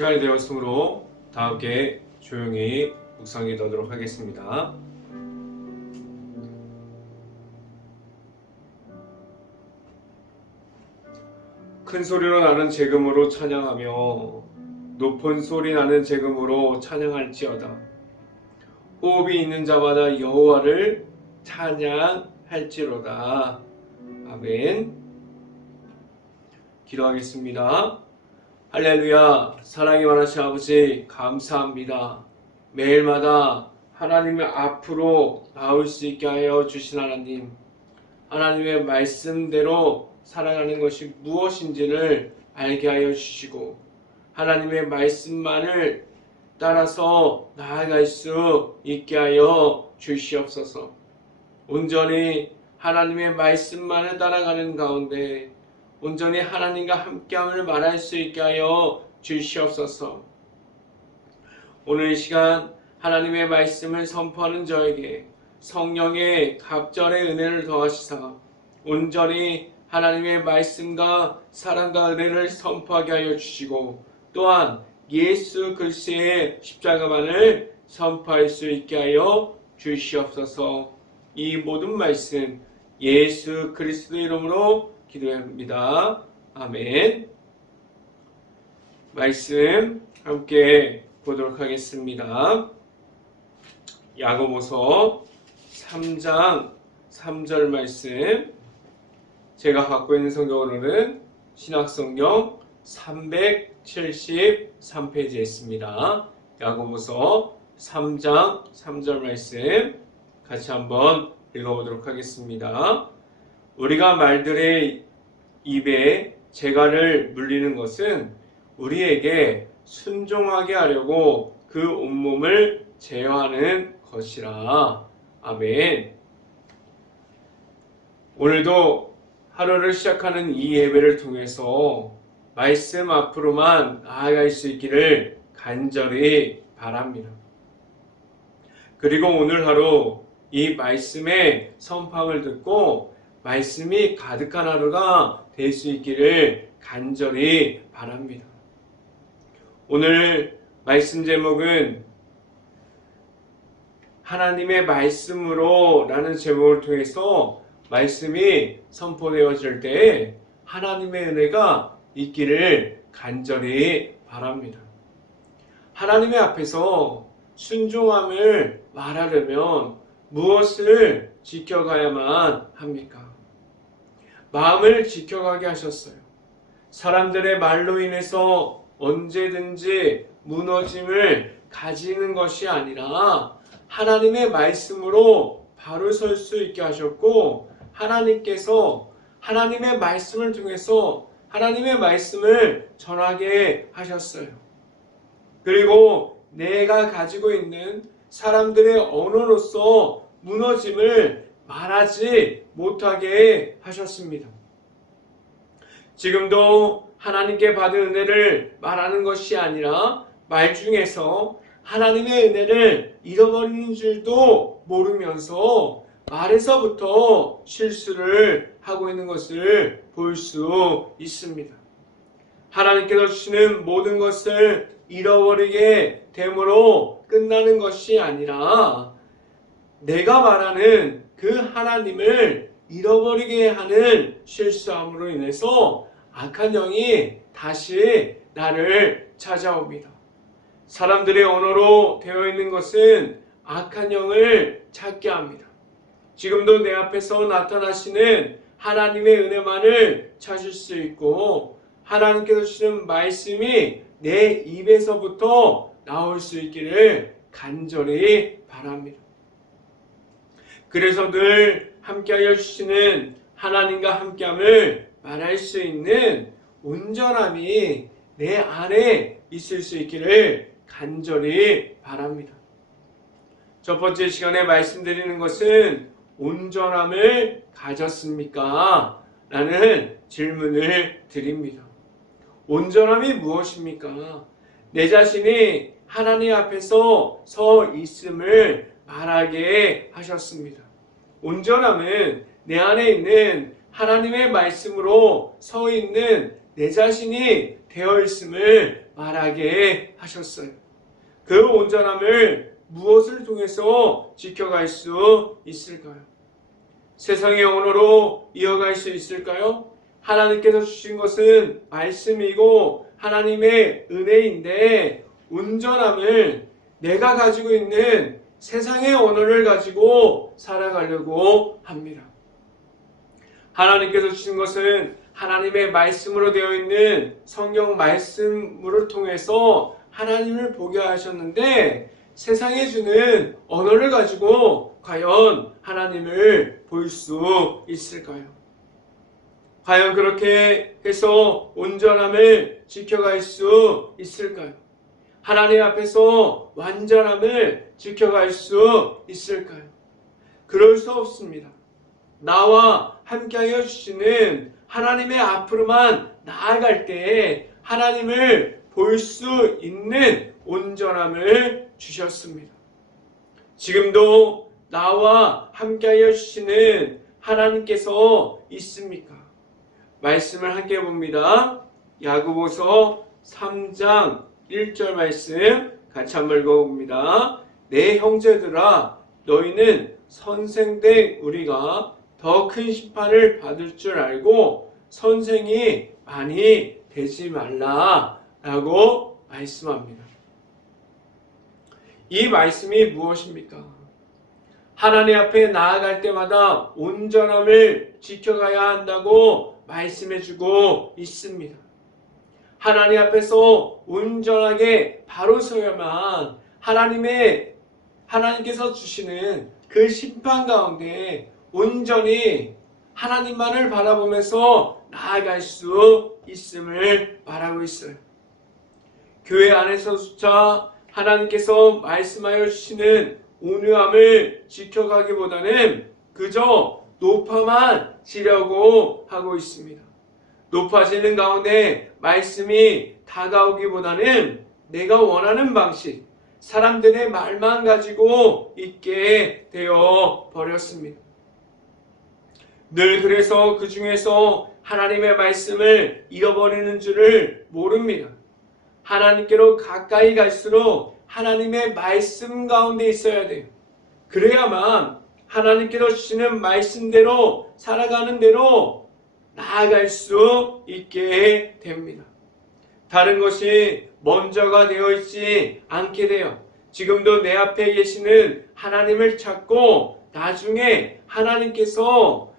시간이 되었으므로 다 함께 조용히 묵상해 두도록 하겠습니다. 큰 소리로 나는 제금으로 찬양하며 높은 소리 나는 제금으로 찬양할지어다. 호흡이 있는 자마다 여호와를 찬양할지로다. 아멘. 기도하겠습니다. 할렐루야. 사랑이 많으신 아버지 감사합니다. 매일마다 하나님의 앞으로 나올 수 있게 하여 주신 하나님, 하나님의 말씀대로 살아가는 것이 무엇인지를 알게 하여 주시고 하나님의 말씀만을 따라서 나아갈 수 있게 하여 주시옵소서. 온전히 하나님의 말씀만을 따라가는 가운데 온전히 하나님과 함께함을 말할 수 있게 하여 주시옵소서. 오늘 이 시간 하나님의 말씀을 선포하는 저에게 성령의 갑절의 은혜를 더하시사 온전히 하나님의 말씀과 사랑과 은혜를 선포하게 하여 주시고 또한 예수 그리스도의 십자가만을 선포할 수 있게 하여 주시옵소서. 이 모든 말씀 예수 그리스도의 이름으로 기도합니다. 아멘. 말씀 함께 보도록 하겠습니다. 야고보서 3장 3절 말씀, 제가 갖고 있는 성경으로는 신약성경 373페이지에 있습니다. 야고보서 3장 3절 말씀 같이 한번 읽어보도록 하겠습니다. 우리가 말들의 입에 재갈을 물리는 것은 우리에게 순종하게 하려고 그 온몸을 제어하는 것이라. 아멘. 오늘도 하루를 시작하는 이 예배를 통해서 말씀 앞으로만 나아갈 수 있기를 간절히 바랍니다. 그리고 오늘 하루 이 말씀의 선포를 듣고 말씀이 가득한 하루가 될 수 있기를 간절히 바랍니다. 오늘 말씀 제목은 하나님의 말씀으로 라는 제목을 통해서 말씀이 선포되어질 때 하나님의 은혜가 있기를 간절히 바랍니다. 하나님의 앞에서 순종함을 말하려면 무엇을 지켜가야만 합니까? 마음을 지켜가게 하셨어요. 사람들의 말로 인해서 언제든지 무너짐을 가지는 것이 아니라 하나님의 말씀으로 바로 설 수 있게 하셨고 하나님께서 하나님의 말씀을 통해서 하나님의 말씀을 전하게 하셨어요. 그리고 내가 가지고 있는 사람들의 언어로서 무너짐을 말하지 못하게 하셨습니다. 지금도 하나님께 받은 은혜를 말하는 것이 아니라 말 중에서 하나님의 은혜를 잃어버리는 줄도 모르면서 말에서부터 실수를 하고 있는 것을 볼 수 있습니다. 하나님께서 주시는 모든 것을 잃어버리게 됨으로 끝나는 것이 아니라 내가 말하는 그 하나님을 잃어버리게 하는 실수함으로 인해서 악한 영이 다시 나를 찾아옵니다. 사람들의 언어로 되어 있는 것은 악한 영을 찾게 합니다. 지금도 내 앞에서 나타나시는 하나님의 은혜만을 찾을 수 있고 하나님께서 주시는 말씀이 내 입에서부터 나올 수 있기를 간절히 바랍니다. 그래서 늘 함께하여 주시는 하나님과 함께함을 말할 수 있는 온전함이 내 안에 있을 수 있기를 간절히 바랍니다. 첫 번째 시간에 말씀드리는 것은 온전함을 가졌습니까? 라는 질문을 드립니다. 온전함이 무엇입니까? 내 자신이 하나님 앞에서 서 있음을 말하게 하셨습니다. 온전함은 내 안에 있는 하나님의 말씀으로 서 있는 내 자신이 되어 있음을 말하게 하셨어요. 그 온전함을 무엇을 통해서 지켜갈 수 있을까요? 세상의 언어로 이어갈 수 있을까요? 하나님께서 주신 것은 말씀이고 하나님의 은혜인데 온전함을 내가 가지고 있는 세상의 언어를 가지고 살아가려고 합니다. 하나님께서 주신 것은 하나님의 말씀으로 되어 있는 성경 말씀을 통해서 하나님을 보게 하셨는데 세상에 주는 언어를 가지고 과연 하나님을 볼 수 있을까요? 과연 그렇게 해서 온전함을 지켜갈 수 있을까요? 하나님 앞에서 완전함을 지켜갈 수 있을까요? 그럴 수 없습니다. 나와 함께하여 주시는 하나님의 앞으로만 나아갈 때 하나님을 볼 수 있는 온전함을 주셨습니다. 지금도 나와 함께하여 주시는 하나님께서 있습니까? 말씀을 함께 봅니다. 야고보서 3장 1절 말씀 같이 한번 읽어봅니다. 내 형제들아 너희는 선생된 우리가 더 큰 심판을 받을 줄 알고 선생이 많이 되지 말라 라고 말씀합니다. 이 말씀이 무엇입니까? 하나님 앞에 나아갈 때마다 온전함을 지켜가야 한다고 말씀해주고 있습니다. 하나님 앞에서 온전하게 바로 서야만 하나님께서 주시는 그 심판 가운데 온전히 하나님만을 바라보면서 나아갈 수 있음을 말하고 있어요. 교회 안에서조차 하나님께서 말씀하여 주시는 온유함을 지켜가기보다는 그저 높아만 지려고 하고 있습니다. 높아지는 가운데 말씀이 다가오기보다는 내가 원하는 방식, 사람들의 말만 가지고 있게 되어 버렸습니다. 늘 그래서 그 중에서 하나님의 말씀을 잃어버리는 줄을 모릅니다. 하나님께로 가까이 갈수록 하나님의 말씀 가운데 있어야 돼요. 그래야만 하나님께서 주시는 말씀대로 살아가는 대로 나아갈 수 있게 됩니다. 다른 것이 먼저가 되어 있지 않게 돼요. 지금도 내 앞에 계시는 하나님을 찾고 나중에 하나님께서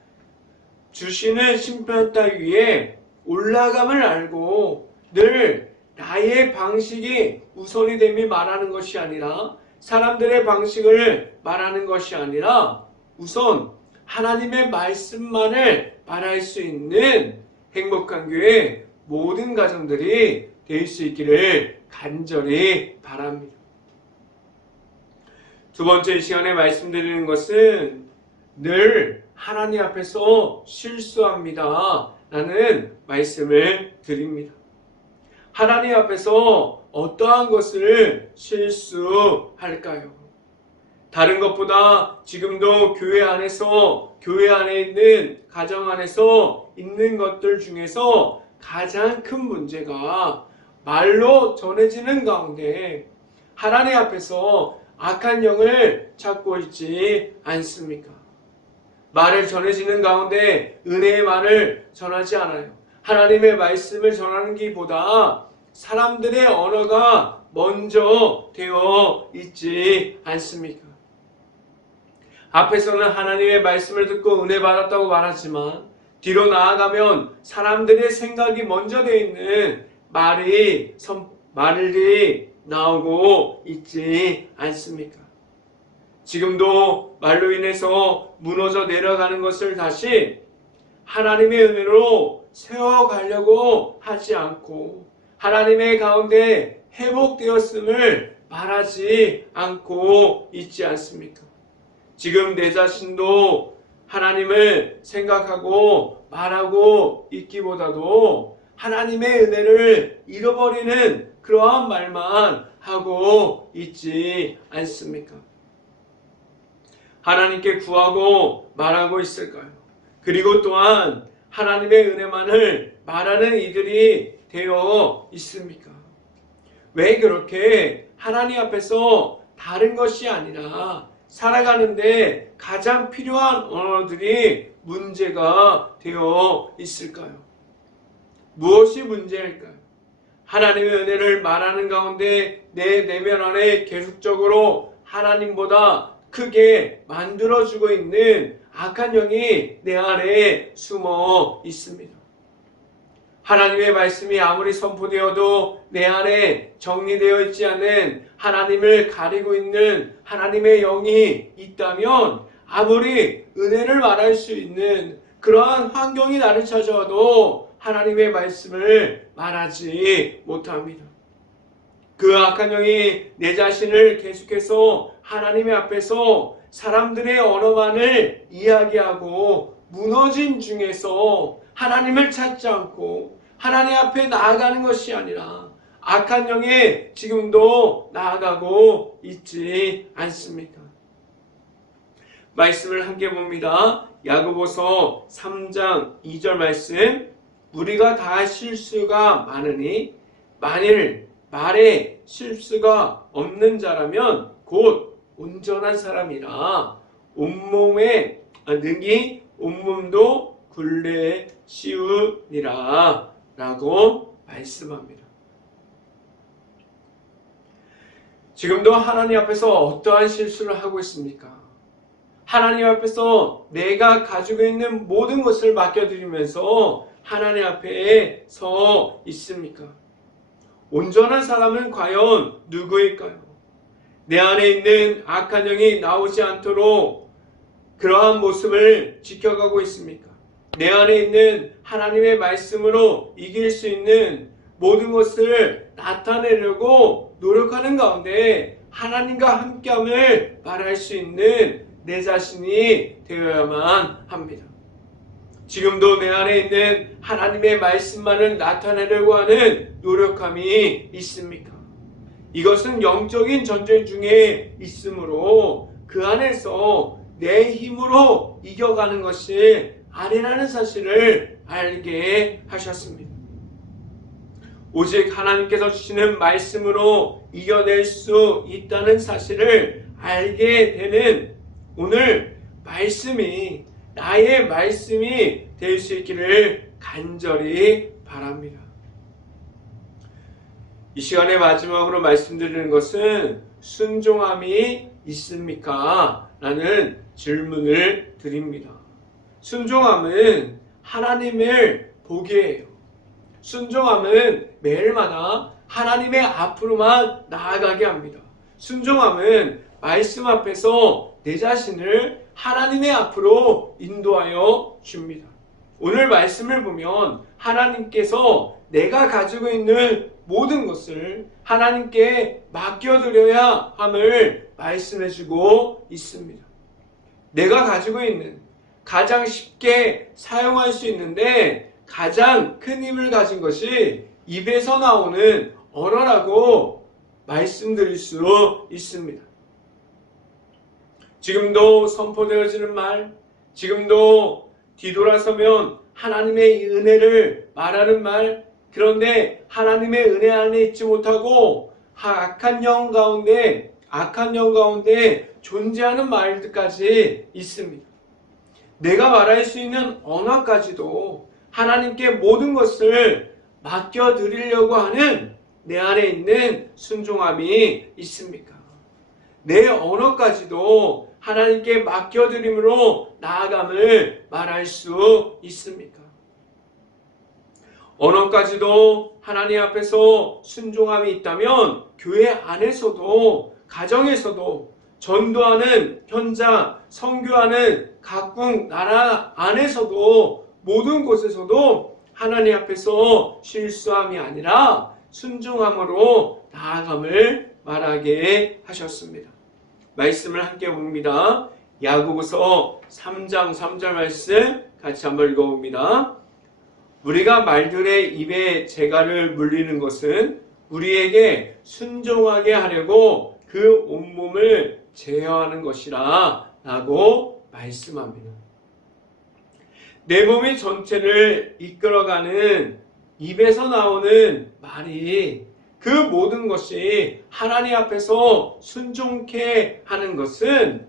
주시는 심판대 위에 올라감을 알고 늘 나의 방식이 우선이 됨이 말하는 것이 아니라 사람들의 방식을 말하는 것이 아니라 우선 하나님의 말씀만을 말할 수 있는 행복한 교회 모든 가정들이 될 수 있기를 간절히 바랍니다. 두 번째 시간에 말씀드리는 것은 늘 하나님 앞에서 실수합니다 라는 말씀을 드립니다. 하나님 앞에서 어떠한 것을 실수할까요? 다른 것보다 지금도 교회 안에 있는 가정 안에서 있는 것들 중에서 가장 큰 문제가 말로 전해지는 가운데 하나님 앞에서 악한 영을 찾고 있지 않습니까? 말을 전해지는 가운데 은혜의 말을 전하지 않아요. 하나님의 말씀을 전하는 것보다 사람들의 언어가 먼저 되어 있지 않습니까? 앞에서는 하나님의 말씀을 듣고 은혜 받았다고 말하지만 뒤로 나아가면 사람들의 생각이 먼저 되어 있는 말이 나오고 있지 않습니까? 지금도 말로 인해서 무너져 내려가는 것을 다시 하나님의 은혜로 세워가려고 하지 않고 하나님의 가운데 회복되었음을 말하지 않고 있지 않습니까? 지금 내 자신도 하나님을 생각하고 말하고 있기보다도 하나님의 은혜를 잃어버리는 그러한 말만 하고 있지 않습니까? 하나님께 구하고 말하고 있을까요? 그리고 또한 하나님의 은혜만을 말하는 이들이 되어 있습니까? 왜 그렇게 하나님 앞에서 다른 것이 아니라 살아가는데 가장 필요한 언어들이 문제가 되어 있을까요? 무엇이 문제일까요? 하나님의 은혜를 말하는 가운데 내 내면 안에 계속적으로 하나님보다 크게 만들어주고 있는 악한 영이 내 안에 숨어 있습니다. 하나님의 말씀이 아무리 선포되어도 내 안에 정리되어 있지 않는 하나님을 가리고 있는 하나님의 영이 있다면 아무리 은혜를 말할 수 있는 그러한 환경이 나를 찾아와도 하나님의 말씀을 말하지 못합니다. 그 악한 영이 내 자신을 계속해서 하나님의 앞에서 사람들의 언어만을 이야기하고 무너진 중에서 하나님을 찾지 않고 하나님 앞에 나아가는 것이 아니라 악한 영에 지금도 나아가고 있지 않습니까? 말씀을 함께 봅니다. 야고보서 3장 2절 말씀. 우리가 다 실수가 많으니 만일 말에 실수가 없는 자라면 곧 온전한 사람이라 온몸에 능히 온몸도 굴레 씌우니라 라고 말씀합니다. 지금도 하나님 앞에서 어떠한 실수를 하고 있습니까? 하나님 앞에서 내가 가지고 있는 모든 것을 맡겨드리면서 하나님 앞에 서 있습니까? 온전한 사람은 과연 누구일까요? 내 안에 있는 악한 영이 나오지 않도록 그러한 모습을 지켜가고 있습니까? 내 안에 있는 하나님의 말씀으로 이길 수 있는 모든 것을 나타내려고 노력하는 가운데 하나님과 함께함을 말할 수 있는 내 자신이 되어야만 합니다. 지금도 내 안에 있는 하나님의 말씀만을 나타내려고 하는 노력함이 있습니까? 이것은 영적인 전쟁 중에 있으므로 그 안에서 내 힘으로 이겨가는 것이 아니라는 사실을 알게 하셨습니다. 오직 하나님께서 주시는 말씀으로 이겨낼 수 있다는 사실을 알게 되는 오늘 말씀이 나의 말씀이 될 수 있기를 간절히 바랍니다. 이 시간의 마지막으로 말씀드리는 것은 순종함이 있습니까? 라는 질문을 드립니다. 순종함은 하나님을 보기예요. 순종함은 매일마다 하나님의 앞으로만 나아가게 합니다. 순종함은 말씀 앞에서 내 자신을 하나님의 앞으로 인도하여 줍니다. 오늘 말씀을 보면 하나님께서 내가 가지고 있는 모든 것을 하나님께 맡겨드려야 함을 말씀해주고 있습니다. 내가 가지고 있는 가장 쉽게 사용할 수 있는데 가장 큰 힘을 가진 것이 입에서 나오는 언어라고 말씀드릴 수 있습니다. 지금도 선포되어지는 말, 지금도 뒤돌아서면 하나님의 은혜를 말하는 말, 그런데 하나님의 은혜 안에 있지 못하고 악한 영 가운데 존재하는 말들까지 있습니다. 내가 말할 수 있는 언어까지도 하나님께 모든 것을 맡겨드리려고 하는 내 안에 있는 순종함이 있습니까? 내 언어까지도 하나님께 맡겨드림으로 나아감을 말할 수 있습니까? 언어까지도 하나님 앞에서 순종함이 있다면 교회 안에서도 가정에서도 전도하는 현장, 선교하는 각국 나라 안에서도 모든 곳에서도 하나님 앞에서 실수함이 아니라 순종함으로 나아감을 말하게 하셨습니다. 말씀을 함께 봅니다. 야고보서 3장 3절 말씀 같이 한번 읽어봅니다. 우리가 말들의 입에 재갈을 물리는 것은 우리에게 순종하게 하려고 그 온몸을 제어하는 것이라 라고 말씀합니다. 내 몸의 전체를 이끌어가는 입에서 나오는 말이 그 모든 것이 하나님 앞에서 순종케 하는 것은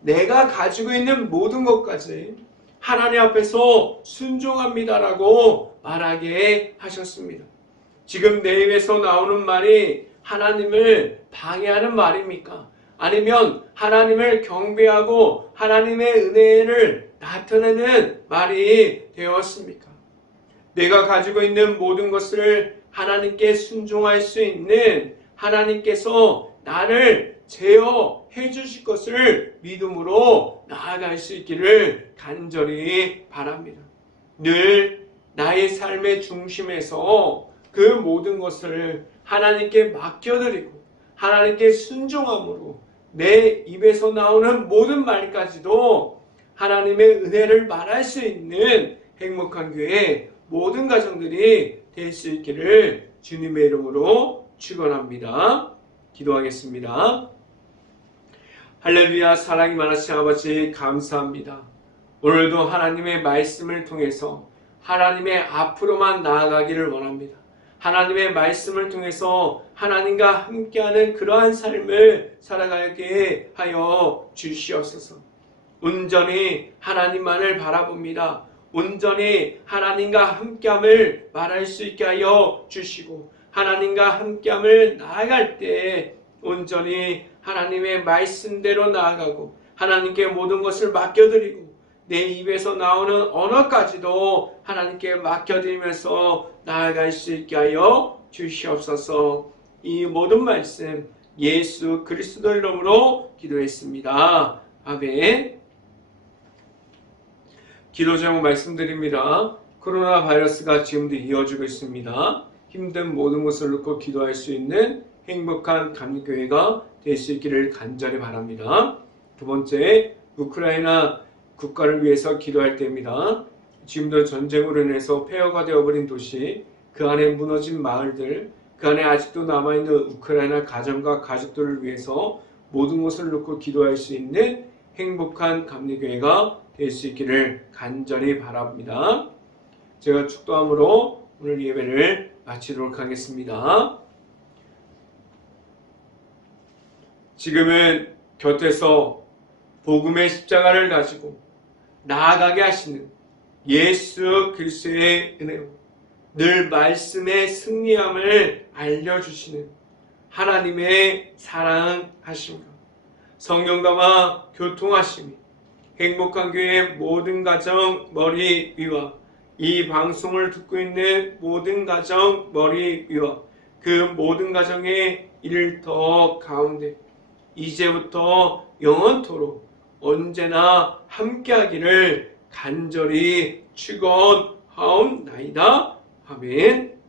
내가 가지고 있는 모든 것까지 하나님 앞에서 순종합니다라고 말하게 하셨습니다. 지금 내 입에서 나오는 말이 하나님을 방해하는 말입니까? 아니면 하나님을 경배하고 하나님의 은혜를 나타내는 말이 되었습니까? 내가 가지고 있는 모든 것을 하나님께 순종할 수 있는 하나님께서 나를 제어해 주실 것을 믿음으로 나아갈 수 있기를 간절히 바랍니다. 늘 나의 삶의 중심에서 그 모든 것을 하나님께 맡겨드리고 하나님께 순종함으로 내 입에서 나오는 모든 말까지도 하나님의 은혜를 말할 수 있는 행복한 교회 모든 가정들이 될 수 있기를 주님의 이름으로 축원합니다. 기도하겠습니다. 할렐루야. 사랑이 많으신 아버지 감사합니다. 오늘도 하나님의 말씀을 통해서 하나님의 앞으로만 나아가기를 원합니다. 하나님의 말씀을 통해서 하나님과 함께하는 그러한 삶을 살아가게 하여 주시옵소서. 온전히 하나님만을 바라봅니다. 온전히 하나님과 함께함을 말할 수 있게 하여 주시고 하나님과 함께함을 나아갈 때 온전히 하나님의 말씀대로 나아가고 하나님께 모든 것을 맡겨드리고 내 입에서 나오는 언어까지도 하나님께 맡겨드리면서 나아갈 수 있게 하여 주시옵소서. 이 모든 말씀 예수 그리스도 이름으로 기도했습니다. 아멘. 기도 제목 말씀드립니다. 코로나 바이러스가 지금도 이어지고 있습니다. 힘든 모든 것을 놓고 기도할 수 있는 행복한 감리교회가 될 수 있기를 간절히 바랍니다. 두 번째, 우크라이나 국가를 위해서 기도할 때입니다. 지금도 전쟁으로 인해서 폐허가 되어버린 도시, 그 안에 무너진 마을들, 그 안에 아직도 남아있는 우크라이나 가정과 가족들을 위해서 모든 것을 놓고 기도할 수 있는 행복한 감리교회가 될 수 있기를 간절히 바랍니다. 제가 축도함으로 오늘 예배를 마치도록 하겠습니다. 지금은 곁에서 복음의 십자가를 가지고 나아가게 하시는 예수 그리스도의 은혜로 늘 말씀의 승리함을 알려주시는 하나님의 사랑하심과 성령담아 교통하심이 행복한 교회의 모든 가정 머리 위와 이 방송을 듣고 있는 모든 가정 머리 위와 그 모든 가정의 일터 가운데 이제부터 영원토록 언제나 함께하기를 간절히 축원하옵나이다. 아멘.